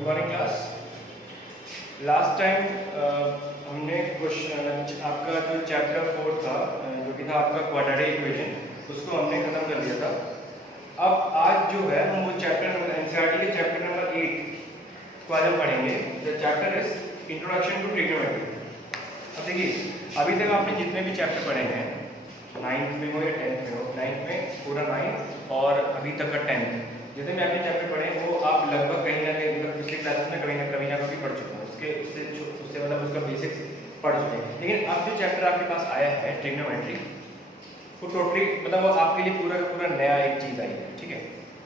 Good morning class. Last time हमने question आपका जो चैप्टर 4 था जो कि था आपका क्वाड्रेटिक इक्वेशन, उसको हमने खत्म कर लिया था। अब आज जो है हम वो चैप्टर नंबर एनसीईआरटी के चैप्टर नंबर 8 को आज हम पढ़ेंगे। The chapter is introduction to trigonometry. अब देखिए, अभी तक आपने जितने भी चैप्टर पढ़े हैं, 9th में हो या 10th में हो, 9th में पूरा 9th और अभी तक का 10th, जितने भी आपने चैप्टर पढ़े हैं वो आप लगभग कहीं ना कहीं मतलब पिछले क्लासेस में कभी ना कभी पढ़ चुके हैं। उससे मतलब उसका बेसिक्स पढ़ चुके हैं। लेकिन अब जो चैप्टर आपके पास आया है ट्रिग्नोमेट्री, वो टोटली मतलब वो आपके लिए पूरा का पूरा नया एक चीज़ आई है। ठीक है,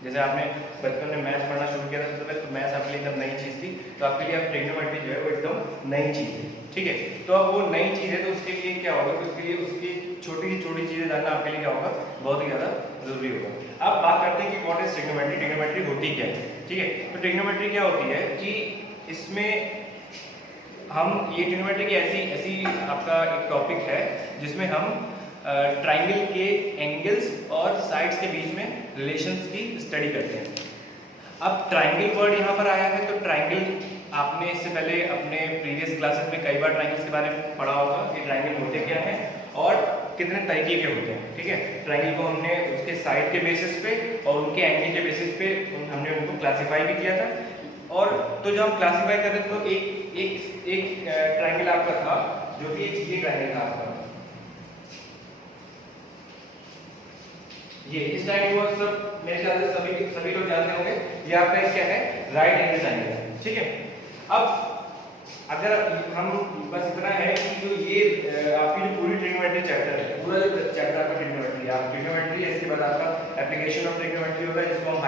जैसे आपने बचपन में मैथ्स पढ़ना शुरू किया था सबसे पहले, तो मैथ्स आपके लिए एकदम नई चीज़ थी, तो आपके लिए अब ट्रिग्नोमेट्री जो है वो एकदम नई चीज़ है। ठीक है, तो अब वो नई चीज़ है तो उसके लिए क्या होगा, तो उसके लिए उसकी छोटी सी छोटी चीज़ें जानना आपके लिए क्या होगा, बहुत ही ज़्यादा जरूरी होगा। अब बात करते हैं कि व्हाट इज ट्रिग्नोमेट्री, ट्रिग्नोमेट्री होती क्या है। ठीक है, तो ट्रिग्नोमेट्री क्या होती है कि इसमें हम ये ट्रिग्नोमेट्री की ऐसी आपका एक टॉपिक है जिसमें हम ट्राइंगल के एंगल्स और साइड्स के बीच में रिलेशंस की स्टडी करते हैं। अब ट्राइंगल वर्ड यहाँ पर आया है, तो ट्राइंगल आपने इससे पहले अपने प्रीवियस क्लासेस में कई बार ट्राइंगल्स के बारे में पढ़ा होगा कि ट्राइंगल होते क्या हैं और कितने तरीके के होते हैं। ठीक है, ट्राइंगल को हमने उसके साइड के बेसिस पे और उनके एंगल के बेसिस पे हमने उनको क्लासीफाई भी किया था। और तो जब हम क्लासीफाई कर रहे थे तो एक ट्राइंगल आपका था जो कि ये ट्राइंगल था आपका, ये इस ट्राइंगल को सब मेरे ख्याल से सभी लोग जानते होंगे। ये आपका एक क्या है, राइट एंगल ट्राइंगल है। ठीक है, अब अगर हम बस इतना है कि जो ये आपकी जो पूरी ट्रिग्नोमेट्री चैप्टर है, पूरा जो चैप्टर आपका ट्रिग्नोमेट्री है, आप ट्रिग्नोमेट्री इसके बाद आपका एप्लीकेशन ऑफ ट्रिग्नोमेट्री होता है जिसको हम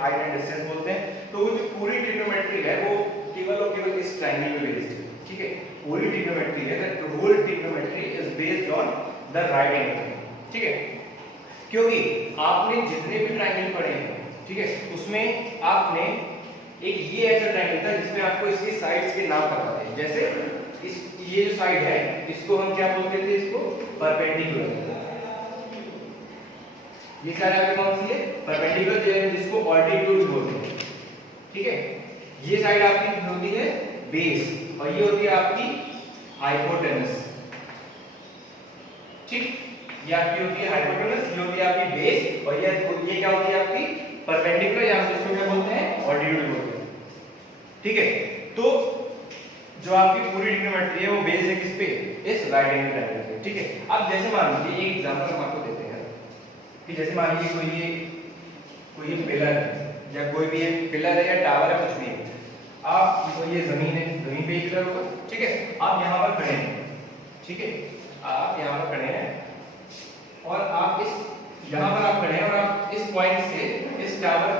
हाइट एंड डिस्टेंस बोलते हैं। तो वो जो पूरी ट्रिग्नोमेट्री है वो केवल और केवल इस ट्रायंगल पे बेस्ड है। ठीक है, पूरी ट्रिग्नोमेट्री है, the whole trigonometry is based on the right angle. ठीक है, क्योंकि आपने जितने भी ट्रायंगल पढ़े हैं, ठीक है, उसमें आपने एक ये ऐसा ट्रायंगल था जिसमें आपको इसके साइड्स के नाम पता थे। जैसे ये जो साइड है इसको हम क्या बोलते थे, इसको परपेंडिकुलर। ये साइड आपकी कौन सी है, परपेंडिकुलर, जिसको ऑल्टीट्यूड बोलते हैं। ठीक है, ये साइड आपकी होती है बेस और ये होती है आपकी हाइपोटेनस। ठीक, ये आपकी होती है हाइपोटेनस, ये होती है आपकी बेस और ये क्या होती है आपकी परपेंडिकुलर, या जिसको क्या बोलते हैं, ऑल्टीट्यूड बोलते हैं। ठीक है, तो जो आपकी पूरी ट्रिग्नोमेट्री है वो बेस है किस पे, इस राइट एंगल ट्रायंगल पे। ठीक है, अब जैसे मान लीजिए एक एग्जांपल हम आपको देते हैं कि जैसे मान लीजिए कोई ये पिलर है या कोई भी एक पिलर है या टावर है, कुछ भी है। आप तो ये जमीन है, जमीन पे एक पिलर होगा। ठीक है, आप यहाँ पर खड़े हैं। ठीक है, आप यहाँ पर खड़े हैं और आप यहाँ पर आप खड़े हैं और आप इस पॉइंट से इस टावर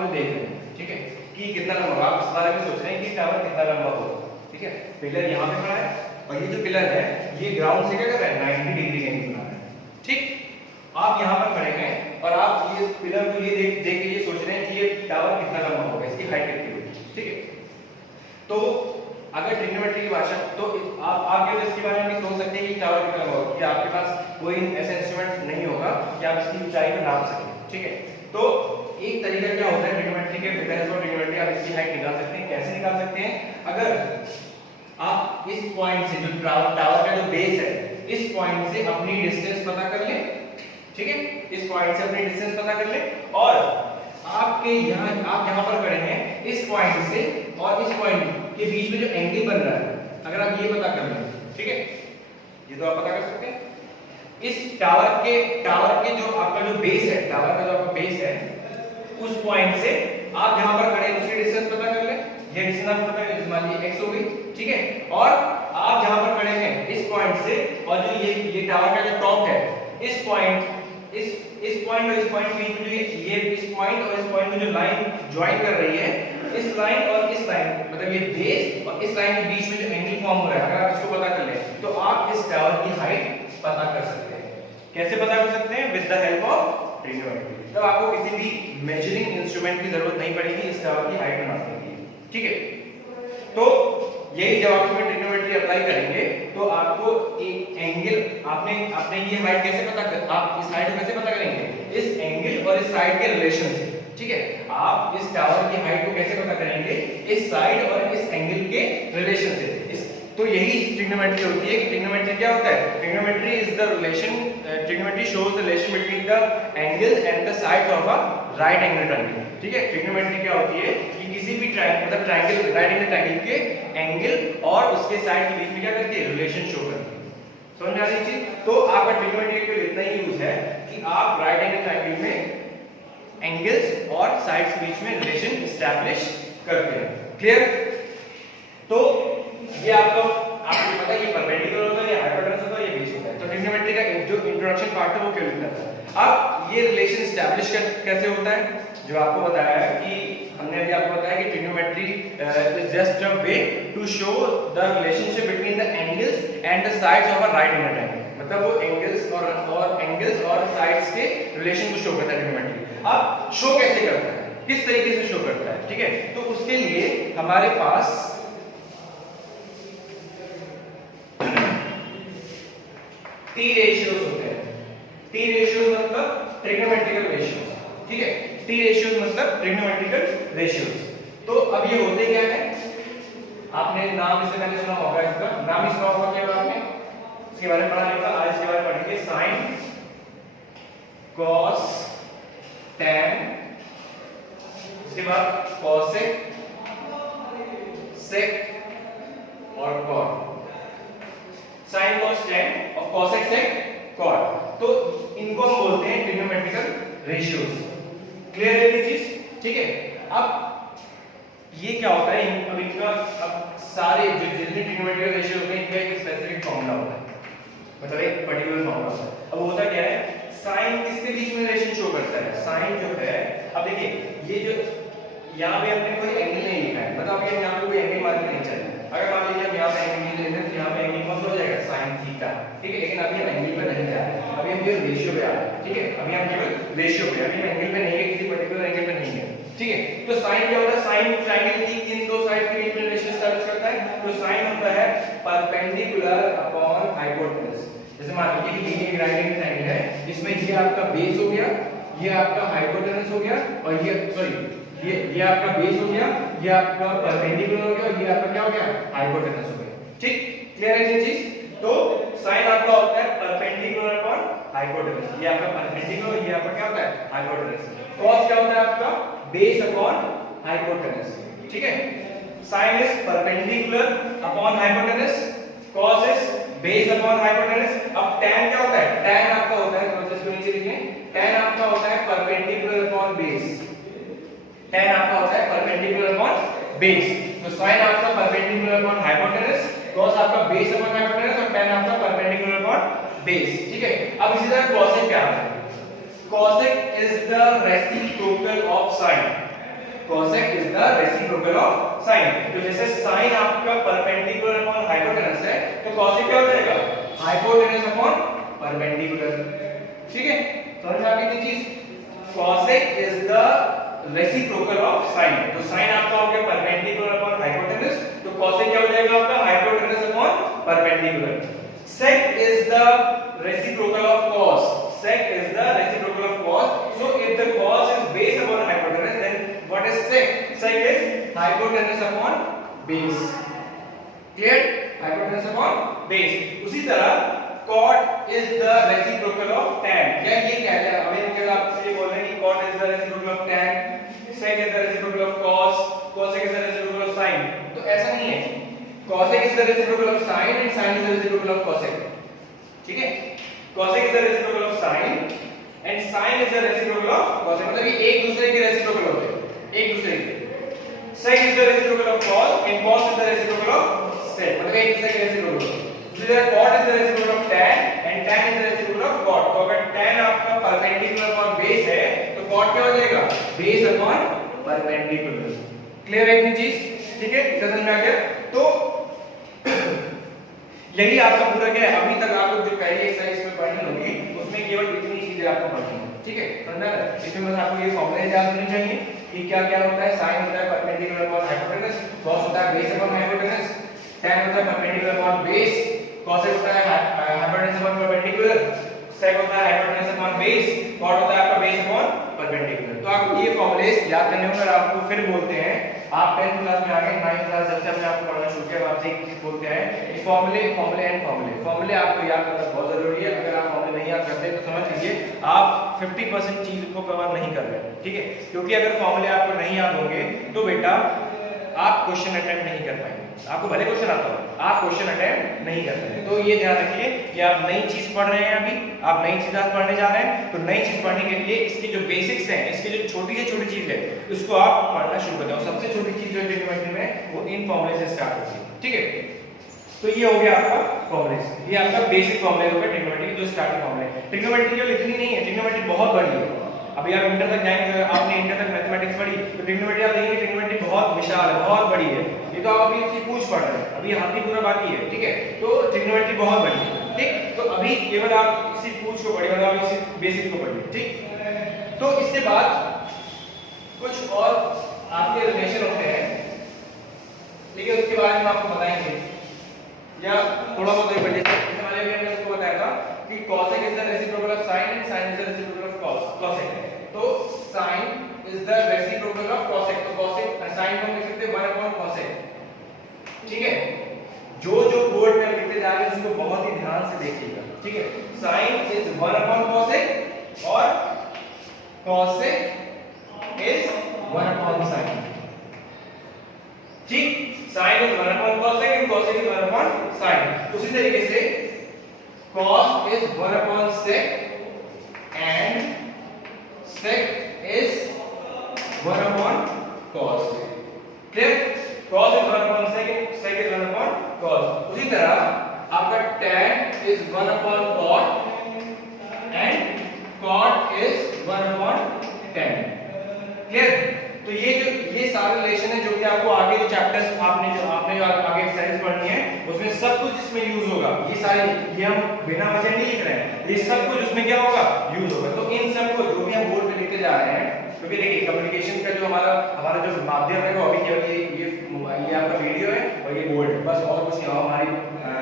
को देख रहे हैं। ठीक है, कि कितना लंबा होगा, आप इस बारे में सोच रहे हैं कि टावर कितना लंबा होगा। ठीक है, पिलर यहाँ पे खड़ा है और ये जो पिलर है ये ग्राउंड से क्या कर रहा है, 90 डिग्री का एंगल बना रहा है। ठीक, आप यहाँ पर खड़े हैं और आप ये पिलर को ये देख के ये सोच रहे हैं कि ये टावर कितना लंबा होगा, इसकी हाइट कितनी होगी। ठीक है, तो अगर ट्रिग्नोमेट्री की भाषा, तो आप केवल इसके बारे में नहीं सोच सकते कि टावर कितना लंबा होगा, कि आपके पास कोई ऐसा इंस्ट्रूमेंट नहीं होगा कि आप इसकी ऊंचाई को नाप सकें। ठीक है, तो एक तरीका क्या होता है ट्रिग्नोमेट्री के, विद हेल्प ऑफ ट्रिग्नोमेट्री आप इसकी हाइट निकाल सकते हैं। कैसे निकाल सकते हैं, अगर आप इस पॉइंट से, जो टावर का जो बेस है, इस पॉइंट से अपनी डिस्टेंस पता कर लें। ठीक है, इस पॉइंट से अपनी डिस्टेंस पता कर लें और आप यहाँ पर खड़े हैं, इस पॉइंट से और इस पॉइंट के बीच में जो एंगल बन रहा है, अगर आप ये पता कर लें, ठीक है, ये तो आप पता कर सकते हैं। इस टावर के जो आपका जो बेस है, टावर का जो आपका बेस है, उस पॉइंट से आप जहां पर खड़े हैं उसकी डिस्टेंस पता कर लें। ये डिस्टेंस आपको पता है, मान लीजिए x हो गई। ठीक है, और आप जहां पर खड़े हैं इस पॉइंट से और जो ये टावर का जो टॉप है, इस पॉइंट और इस पॉइंट के बीच में ये इस पॉइंट और इस पॉइंट में जो लाइन ज्वाइन कर रही है, इस लाइन और इस लाइन, मतलब ये बेस और इस लाइन के बीच में जो एंगल फॉर्म हो रहा है, अगर आप इसको पता कर लें तो आप इस टावर की हाइट पता कर सकते हैं। कैसे पता कर सकते हैं, with the help of trigonometry. तब आपको किसी भी मेजरिंग इंस्ट्रूमेंट की जरूरत नहीं पड़ेगी इस टावर की हाइट बनाने के लिए। ठीक है, तो यही जब आप ट्रिग्नोमेट्री अप्लाई करेंगे तो आपको एक एंगल, आपने ये हाइट कैसे पता कर, आप इस हाइट को कैसे पता करेंगे, इस एंगल और इस साइड के रिलेशन से। ठीक है, आप इस टावर की हाइट को कैसे पता करेंगे? इस साइड और इस एंगल के रिलेशन से। तो यही ट्रिग्नोमेट्री होती है कि ट्रिग्नोमेट्री क्या होता है? Trigonometry is the relation, trigonometry shows the relation between the angles and the sides of a right angle triangle. ठीक है, ट्रिग्नोमेट्री क्या होती है कि किसी भी मतलब ट्रायंगल, राइट एंगल ट्रायंगल के एंगल और उसके साइड के बीच में क्या करती है? रिलेशन शो करती है। समझ में आ रही चीज? तो आपका ट्रिग्नोमेट्री का इतना ही यूज है कि आप राइट एंगल ट्रायंगल में एंगल्स और साइड्स के बीच में रिलेशन एस्टैब्लिश करते हैं। क्लियर? तो ये आपको पता है ये परपेंडिकुलर होता है, ये हाइपोटेनस होता है, ये बेस होता है। तो ट्रिग्नोमेट्री का जो इंट्रोडक्शन पार्ट है वो क्या लिखा है? अब ये रिलेशन एस्टैब्लिश कैसे होता है? जो आपको बताया है कि हमने अभी आपको बताया कि trigonometry is just a way to show the relationship between the angles and the sides of a right angle triangle. मतलब वो एंगल्स और साइड्स के रिलेशन को शो करता है ट्रिग्नोमेट्री। अब शो कैसे करता है, किस तरीके से शो करता है? ठीक है, तो उसके लिए हमारे पास टी रेशियोज होते हैं। टी रेशियोज मतलब ट्रिग्नोमेट्रिकल रेशियोज। ठीक है, टी रेशियोज मतलब ट्रिग्नोमेट्रिकल रेशियोज। तो अब ये होते क्या है? आपने नाम इससे पहले सुना होगा, इसका नाम ही सुना होगा क्या आपने? इसके बारे में पढ़ा लिखा, आज इसके बारे में पढ़ेंगे। साइन, कॉस, टैन, उसके बाद कॉसेक, सेक और कॉट। साइन, कॉस, टैन और कॉसेक, सेक, कॉट। तो इनको हम बोलते हैं ट्रिग्नोमेट्रिकल रेशियोज। क्लियर है ये चीज? ठीक है, अब ये क्या होता है? अब इनका अब सारे जो जितने ट्रिग्नोमेट्रिकल रेशियो होते हैं इनका एक स्पेसिफिक फॉर्मूला होता है, मतलब एक पर्टिकुलर फॉर्मूला होता है। अब होता क्या है? साइन किसके बीच में रिलेशन शो करता है? साइन जो है, अब देखिए ये जो यहाँ पे हमने कोई एंगल नहीं लिखा है, मतलब अब यहाँ पे कोई एंगल मान के नहीं चलेगा। अगर मान लीजिए हम यहाँ पे एंगल ले लें तो यहाँ पे एंगल कौन सा हो जाएगा? Sine theta. ठीक है, लेकिन अभी हम एंगल पे नहीं जा रहे हैं, अभी हम केवल रेशियो पे आ रहे हैं। ठीक है, अभी हम केवल रेशियो पे, अभी हम एंगल पे नहीं है, किसी पर्टिकुलर एंगल पे नहीं है। ठीक है, तो साइन क्या होता है? साइन ट्रायंगल की किन दो साइड के बीच में रिलेशन एस्टैब्लिश करता है? तो साइन होता है परपेंडिकुलर अपॉन हाइपोटेनस। जैसे मान लीजिए कि ये राइट एंगल ट्रायंगल है, इसमें ये आपका बेस हो गया, ये आपका हाइपोटेनस हो गया, और ये सॉरी ये आपका बेस हो गया, ये आपका परपेंडिकुलर हो गया, और ये आपका क्या हो गया? हाइपोटेनस हो गया। ठीक, क्लियर है ये चीज? तो साइन आपका होता है परपेंडिकुलर अपॉन हाइपोटेनस, ये आपका परपेंडिकुलर, ये आपका क्या होता है? हाइपोटेनस। कॉस क्या होता है आपका? Base upon hypotenuse. ठीक है, sine is perpendicular upon hypotenuse, cos is base upon hypotenuse. अब tan क्या होता है? tan आपका होता है, प्रोसेस को नीचे लिखें, tan आपका होता है परपेंडिकुलर अपॉन बेस। tan आपका होता है परपेंडिकुलर अपॉन बेस। तो sin आपका परपेंडिकुलर अपॉन हाइपोटेनस, cos आपका बेस अपॉन हाइपोटेनस और tan आपका परपेंडिकुलर अपॉन बेस। ठीक है, अब इसी तरह cosec क्या है? cosec is the reciprocal of sin। cosec is the reciprocal of sin। तो जैसे sin आपका परपेंडिकुलर अपॉन हाइपोटेनस है, तो cosec क्या हो जाएगा? Hypotenuse upon perpendicular. ठीक है, समझ में आ गई चीज? cosec is the reciprocal of sin। तो sin आपका हो गया परपेंडिकुलर अपॉन हाइपोटेनस, तो cosec क्या हो जाएगा आपका? Hypotenuse upon perpendicular. sec is the reciprocal of cos। sec is the reciprocal of cos. So if the cos is base upon hypotenuse, then what is sec? Sec is hypotenuse upon base. Clear? Hypotenuse upon base. उसी तरह cot is the reciprocal of tan. क्या ये क्या है? अभी हम आपसे ये बोल रहे हैं कि cot is the reciprocal of tan, sec is the reciprocal of cos, cosec is the reciprocal of sin. तो ऐसा नहीं है. Cosec is the reciprocal of sin and sin is the reciprocal of cosec. ठीक है? cosec is the reciprocal of sin and sin is the reciprocal of cosec. मतलब ये एक दूसरे के रेसिप्रोकल होते हैं, एक दूसरे के। sec is the reciprocal of cos and cos is the reciprocal of sec. मतलब एक दूसरे के रेसिप्रोकल होते हैं। इसी तरह cot is the reciprocal of tan and tan is the reciprocal of cot. तो अगर tan आपका परपेंडिकुलर अपॉन बेस है, तो cot क्या हो जाएगा? Base upon perpendicular. क्लियर है इतनी चीज? ठीक है, समझ में आ गया? तो यही आपका पूरा क्या है? अभी तक आप लोग जो पहली एक्सरसाइज में पढ़नी होगी उसमें केवल इतनी चीजें आपको पढ़नी है। ठीक है, समझना है? इसमें बस आपको ये फॉर्मूले याद होने चाहिए कि क्या क्या होता है। साइन होता है परपेंडिकुलर अपॉन हाइपोटेनस, cos होता है बेस अपॉन हाइपोटेनस, tan होता है परपेंडिकुलर अपॉन बेस, cosec होता है हाइपोटेनस अपॉन परपेंडिकुलर, sec होता है हाइपोटेनस अपॉन बेस, cot होता है आपका बेस अपॉन परपेंडिकुलर। तो आप ये फॉर्मूलेस याद करने होंगे। आपको फिर बोलते हैं, आप 10th क्लास में आ गए, 9th क्लास जब से हमने आपको पढ़ना शुरू किया आपसे एक चीज बोलते हैं कि फॉर्मूले आपको याद करना बहुत जरूरी है। अगर आप फॉर्मूले नहीं याद करते तो समझ लीजिए आप 50% चीज को कवर नहीं कर रहे हैं, ठीक है। क्योंकि अगर फॉर्मूले आपको नहीं याद होंगे तो बेटा आप क्वेश्चन अटेम्प्ट नहीं कर पाएंगे। आपको भले क्वेश्चन आता हो, आप क्वेश्चन अटेम्प्ट नहीं कर पाएंगे। तो ये ध्यान रखिए कि आप नई चीज पढ़ रहे हैं, अभी आप नई चीज आज पढ़ने जा रहे हैं, तो नई चीज पढ़ने के लिए इसकी जो बेसिक्स हैं, इसकी जो छोटी से छोटी चीज है उसको आप पढ़ना शुरू कर दो। सबसे छोटी चीज जो है ट्रिग्नोमेट्री में वो इन फॉर्मूले से स्टार्ट होती है, ठीक है। तो ये हो गया आपका फॉर्मूले, ये आपका बेसिक फॉर्मूले हो गया ट्रिग्नोमेट्री की, जो स्टार्टिंग फॉर्मूले। ट्रिग्नोमेट्री जो इतनी नहीं है, ट्रिग्नोमेट्री बहुत बड़ी है। अभी आप इंटर तक जाएंगे, आपने इंटर तक मैथमेटिक्स पढ़ी तो ट्रिग्नोमेट्री आप देखेंगे, ट्रिग्नोमेट्री बहुत विशाल है, बहुत बड़ी है। ये तो आप अभी इसकी पूछ पढ़ रहे हैं, अभी हाथी पूरा बाकी है, ठीक है। तो ट्रिग्नोमेट्री बहुत बड़ी है, ठीक। तो अभी केवल आप इसी पूछ को पढ़िए, मतलब इसी बेसिक को पढ़िए, ठीक। तो इसके बाद कुछ और आपके रिलेशन होते हैं, लेकिन उसके बारे में आपको बताएंगे या थोड़ा बहुत एक बजे से वाले में मैंने आपको बताया था कि cosec is the reciprocal of sin and sin is the reciprocal of cosec। तो sin is the reciprocal of cosec, तो cosec sin को लिख सकते हैं 1 cosec, ठीक है। जो कोड में लिखते जा रहे हैं उसको बहुत ही ध्यान से देखिएगा, ठीक है। sin इज 1 cosec और cosec इज 1 sin, ठीक। sin is 1 cosec and cosec is 1 sin। उसी तरीके से cos is 1 sec and sec is 1 cos, clear. cos is 1 sec and sec is 1 cos। उसी तरह आपका tan is 1 cot and cot is 1 tan, clear. तो ये सारे रिलेशन है जो कि आपको आगे जो चैप्टर्स आपने जो आगे एक्सरसाइज पढ़नी है उसमें सब कुछ इसमें यूज होगा। ये सारे ये हम बिना वजह नहीं लिख रहे हैं, ये सब कुछ उसमें क्या होगा, यूज होगा। तो इन सब को जो भी हम बोर्ड पे लिखते जा रहे हैं, क्योंकि देखिए कम्युनिकेशन का जो हमारा जो माध्यम है वो अभी केवल ये आपका वीडियो है और ये बोर्ड है, बस और कुछ नहीं, हमारी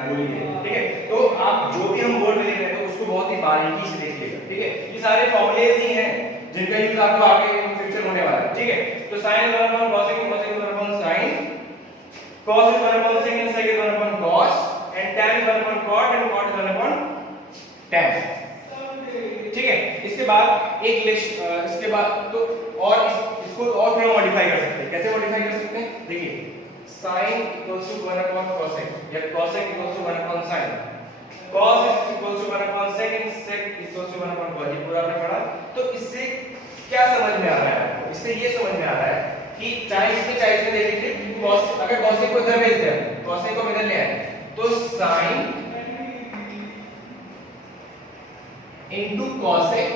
बोली है, ठीक है। तो आप जो भी हम बोर्ड पे लिख रहे हैं तो उसको बहुत ही बारीकी से देखिएगा, ठीक है। ये सारे फॉर्मूलेज ही हैं जिनका यूज आपको आगे फ्यूचर होने वाला है, ठीक है। तो sin is 1 cosec and cosec is 1 sin, cos is 1 sec and sec is 1 cos, and tan is 1 cot and cot is 1 tan, ठीक है। इसके बाद एक लिस्ट, इसके बाद तो और इसको और थोड़ा मॉडिफाई कर सकते हैं। कैसे मॉडिफाई कर सकते हैं, देखिए sin equals to 1 cosec या cosec equals to 1 sin, cos is equals to 1 sec and sec equals to 1 cos। ये पूरा आपने पढ़ा। तो इससे क्या समझ में आ रहा है, इससे ये समझ में आ रहा है कि चाहे इसमें देख लीजिए cos, अगर cosec को इधर भेज दें, cosec को इधर ले आए तो sin into cosec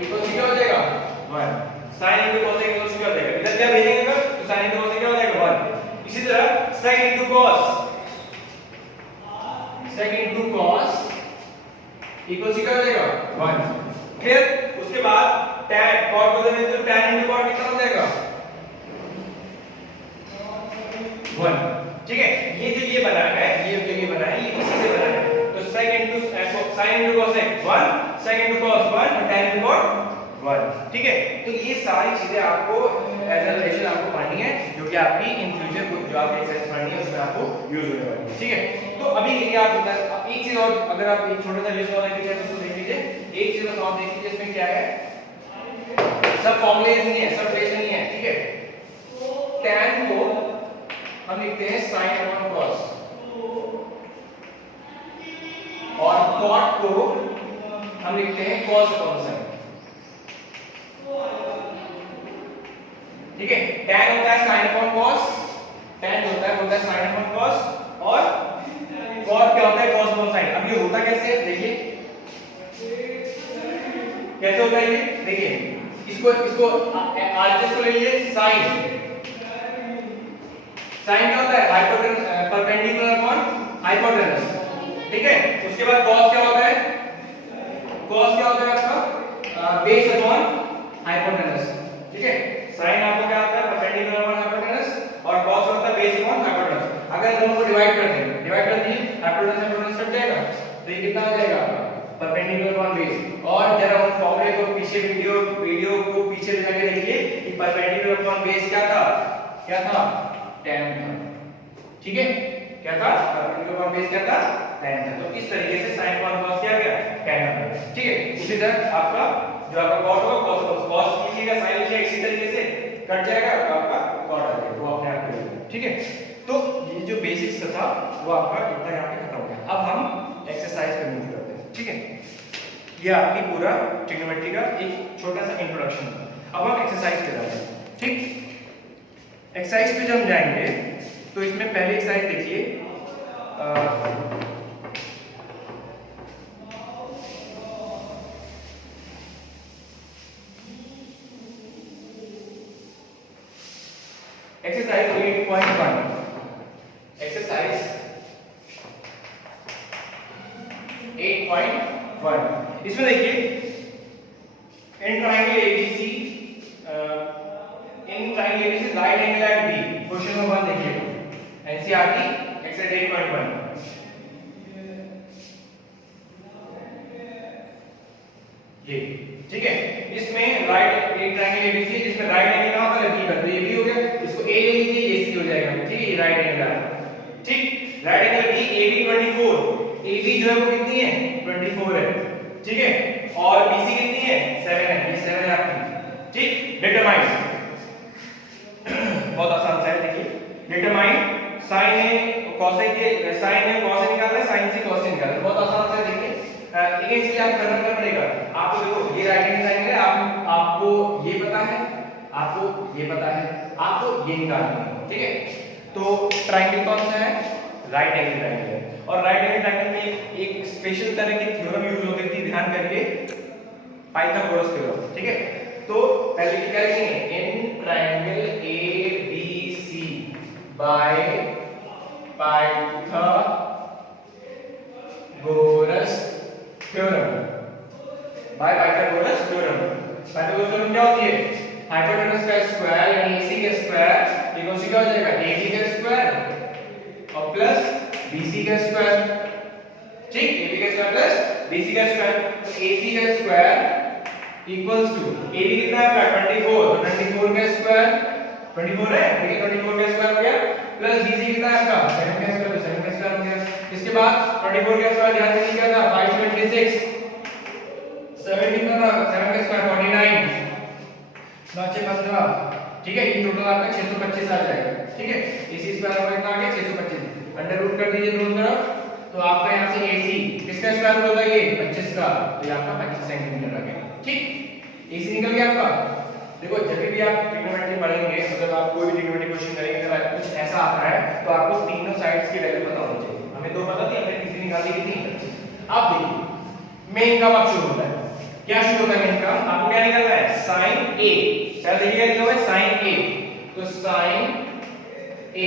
इक्वल क्या हो जाएगा 1, sin into cosec इक्वल क्या हो जाएगा, इधर क्या भेजेंगे अगर तो sin into cosec क्या हो जाएगा 1। इसी तरह sec into cos इक्वल क्या हो जाएगा 1, क्लियर। उसके बाद tan cot को देंगे तो tan into cot कितना हो जाएगा 1, ठीक है। ये जो ये बना है, ये जो ये बना है ये इसी से बना है। तो sec into sin into cosec 1, sec into cos 1 और tan into cot 1, ठीक है। तो ये सारी चीजें आपको एज अ रिलेशन आपको पढ़नी है, जो कि आपकी इन फ्यूचर जो आपकी एक्सरसाइज पढ़नी है उसमें आपको यूज होने वाली है, ठीक है। तो अभी के लिए आप एक चीज और, अगर आप एक छोटा सा रिलेशन और देखिए तो देख लीजिए, एक चीज और देख लीजिए इसमें क्या है, सब फॉर्मूलेज नहीं है, सब रिलेशन ही है, ठीक है। tan को हम लिखते हैं sin upon cos और cot को हम लिखते हैं cos upon sin, ठीक है। tan होता है sin upon cos, tan होता है sin upon cos और cot क्या होता है cos upon sin। अब ये होता कैसे है देखिए, कैसे होता है ये देखिए, इसको आर्टिस्ट को ले लीजिए sin क्या होता है हाइपोटेनस परपेंडिकुलर अपॉन हाइपोटेनस, ठीक है। उसके बाद cos क्या होता है, cos क्या होता है आपका बेस अपॉन हाइपोटेनस, ठीक है। sin आपको क्या होता है परपेंडिकुलर अपॉन हाइपोटेनस और cos होता है बेस अपॉन हाइपोटेनस। अगर दोनों को डिवाइड कर दें, डिवाइड कर दीजिए, हाइपोटेनस कट जाएगा तो ये कितना हो जाएगा आपका परपेंडिकुलर अपॉन बेस। और जरा उन फॉर्मूले को पीछे वीडियो अपॉन बेस क्या था tan था। ठीक है, क्या था परपेंडिकुलर अपॉन बेस क्या था tan था। तो इस तरीके से sin अपॉन cos क्या गया tan आ गया। ठीक है, इसी तरह आपका जो आपका cot होगा cos लीजिएगा sin लीजिएगा, इसी तरीके से कट जाएगा तो आपका cot आ जाएगा, वो अपने आप करेगा। ठीक है, तो ये जो बेसिक्स था वो आपका इतना यहाँ पे खत्म हो गया। अब हम एक्सरसाइज पे मूव करते हैं। ठीक है, ये आपकी पूरा ट्रिग्नोमेट्री का एक छोटा सा इंट्रोडक्शन था। अब हम एक्सरसाइज पे जाते हैं। ठीक, एक्सरसाइज पे जब हम जाएंगे तो इसमें पहली एक्सरसाइज देखिए, एक्सरसाइज 8.1। एक्सरसाइज 8.1 इसमें देखिए in triangle ABC right angle at B। Question number 1 देखिए एनसीईआरटी एक्सरसाइज 8.1। ये ठीक है, इसमें राइट एक ट्रायंगल ABC है जिसमें राइट एंगल कहां पर है B पर, तो ये B हो गया, इसको A ले लीजिए, ये C हो जाएगा। ठीक है, ये राइट एंगल है। ठीक, right angle B AB 24, AB जो है वो कितनी है 24 है। ठीक है, और BC कितनी है 7 है, ये 7 है आपकी। ठीक, डिटरमाइन बहुत आसान सा है। देखिए डिटरमाइन sin है cosec के sin है cos निकालना है, sin से cos निकालना है, बहुत आसान सा है। देखिए लेकिन इसलिए आप करना पड़ेगा आपको। देखो ये राइट एंगल ट्रायंगल है, आपको ये पता है, आपको ये पता है, आपको ये निकालना है। ठीक है, तो ट्रायंगल कौन सा है राइट एंगल ट्रायंगल है। और राइट एंगल ट्रायंगल में एक स्पेशल तरह की थ्योरम यूज होती थी, ध्यान करिए, पाइथागोरस थ्योरम। ठीक है, तो पहले क्या लिखेंगे इन triangle ABC by Pythagoras theorem, by Pythagoras theorem. Pythagoras theorem क्या होती है, हाइपोटेनस का स्क्वायर यानी AC का स्क्वायर इक्वल टू क्या हो जाएगा AB का स्क्वायर और प्लस BC का स्क्वायर। ठीक, AB का स्क्वायर प्लस BC का स्क्वायर, तो AC का स्क्वायर इक्वल्स टू AB कितना है आपका 24, तो 24 का स्क्वायर 24 है, ठीक है, 24 का स्क्वायर हो गया, प्लस BC कितना है आपका 7 का स्क्वायर, तो 7 का स्क्वायर हो गया। इसके बाद 24 का स्क्वायर ध्यान से क्या था 526, 7 कितना था 7 का स्क्वायर 49, 9 15। ठीक है, ये टोटल आपका 625 आ जाएगा। ठीक है, AC स्क्वायर आपका कितना आ गया 625, अंडर रूट कर दीजिए दोनों तरफ, तो आपका यहां से AC किसका स्क्वायर रूट होता है ये 25 का, तो ये आपका 25 सेंटीमीटर आ गया। ठीक, AC निकल गया आपका। देखो जब भी आप ट्रिग्नोमेट्री पढ़ेंगे, मतलब आप कोई भी ट्रिग्नोमेट्री क्वेश्चन करेंगे, अगर कुछ ऐसा आता है तो आपको तीनों साइड्स की वैल्यू पता होनी चाहिए। हमें दो पता थी, हमने तीसरी निकाली थी 25। अब देखिए मेन काम आप शुरू होता है, क्या शुरू होता है मेन काम, आपको क्या निकालना है sin A। क्या देखिएगा लिखा हुआ है sin A, तो sin A।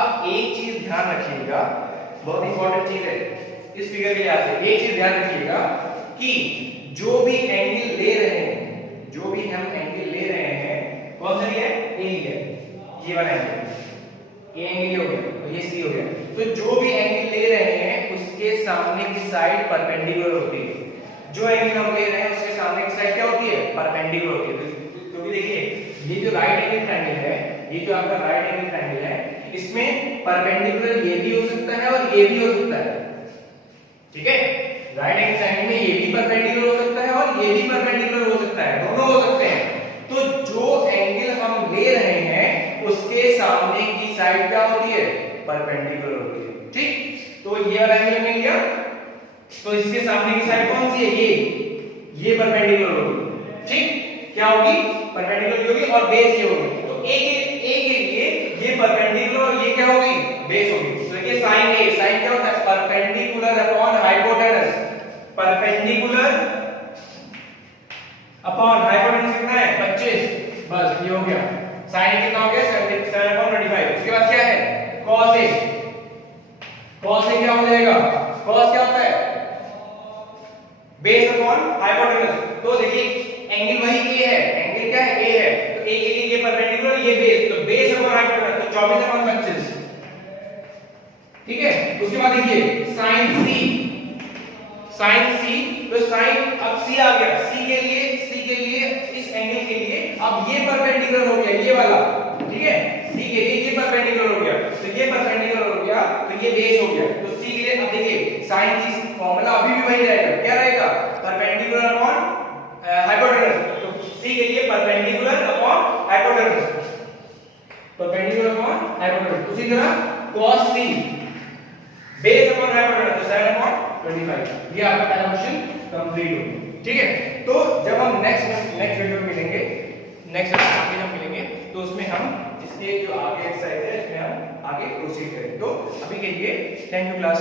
अब एक चीज ध्यान रखिएगा, बहुत इंपॉर्टेंट चीज है इस फिगर के लिहाज से, एक चीज ध्यान रखिएगा कि जो भी एंगल ले रहे हैं, जो भी हम एंगल ले रहे हैं, कौन सा लिया है A लिया है, ये वाला एंगल A एंगल हो गया, तो ये C हो गया। तो जो भी एंगल ले रहे हैं उसके सामने की साइड परपेंडिकुलर होती है। जो एंगल हम ले रहे हैं उसके सामने की साइड क्या होती है परपेंडिकुलर होती है। क्योंकि देखिए ये जो राइट एंगल ट्रायंगल है, ये जो आपका राइट एंगल ट्रायंगल है, इसमें परपेंडिकुलर ये भी हो सकता है और ये भी हो सकता है। ठीक है, राइट एंगल ट्रायंगल में ये भी परपेंडिकुलर हो सकता है और ये भी परपेंडिकुलर हो सकता है, दोनों हो सकते हैं। तो जो एंगल हम ले रहे हैं उसके सामने की साइड क्या होती है परपेंडिकुलर होती है। ठीक, तो ये वाला एंगल हमने लिया, तो इसके सामने की साइड कौन सी है ये परपेंडिकुलर होगी। ठीक, क्या होगी परपेंडिकुलर होगी और बेस ये होगी। तो ए के लिए ये परपेंडिकुलर और ये क्या होगी बेस होगी। तो ये sin A, sin क्या होता है perpendicular upon hypotenuse, perpendicular upon hypotenuse कितना है 25, बस ये हो गया। sin A कितना हो गया 7/25। उसके बाद क्या है cos A, cos A क्या हो जाएगा, cos क्या होता है बेस अपॉन हाइपोटेनस। तो देखिए एंगल वही A है, एंगल क्या है A है, तो A के लिए ये परपेंडिकुलर ये बेस, तो बेस अपॉन हाइपोटेनस, तो 24/25। ठीक है, उसके बाद देखिए sin C, तो sin अब C आ गया, C के लिए सी के लिए इस एंगल के लिए अब ये परपेंडिकुलर हो गया ये वाला, ठीक है, सी के लिए ये परपेंडिकुलर हो गया, तो ये परपेंडिकुलर हो गया तो ये बेस हो गया। तो सी के लिए अब देखिए साइन की फॉर्मूला अभी भी वही रहेगा, क्या रहेगा, परपेंडिकुलर अपॉन हाइपोटेनस। तो सी के लिए perpendicular upon hypotenuse, perpendicular upon hypotenuse. उसी तरह cos c base upon hypotenuse, तो 7 अपॉन 25। ये आपका पहला क्वेश्चन कंप्लीट हो गया, ठीक है। तो जब हम नेक्स्ट वीडियो में मिलेंगे, नेक्स्ट आगे जब मिलेंगे तो उसमें हम इसके जो आगे एक्सरसाइज है इसमें हम आगे प्रोसीड करें। तो अभी के लिए थैंक यू क्लास।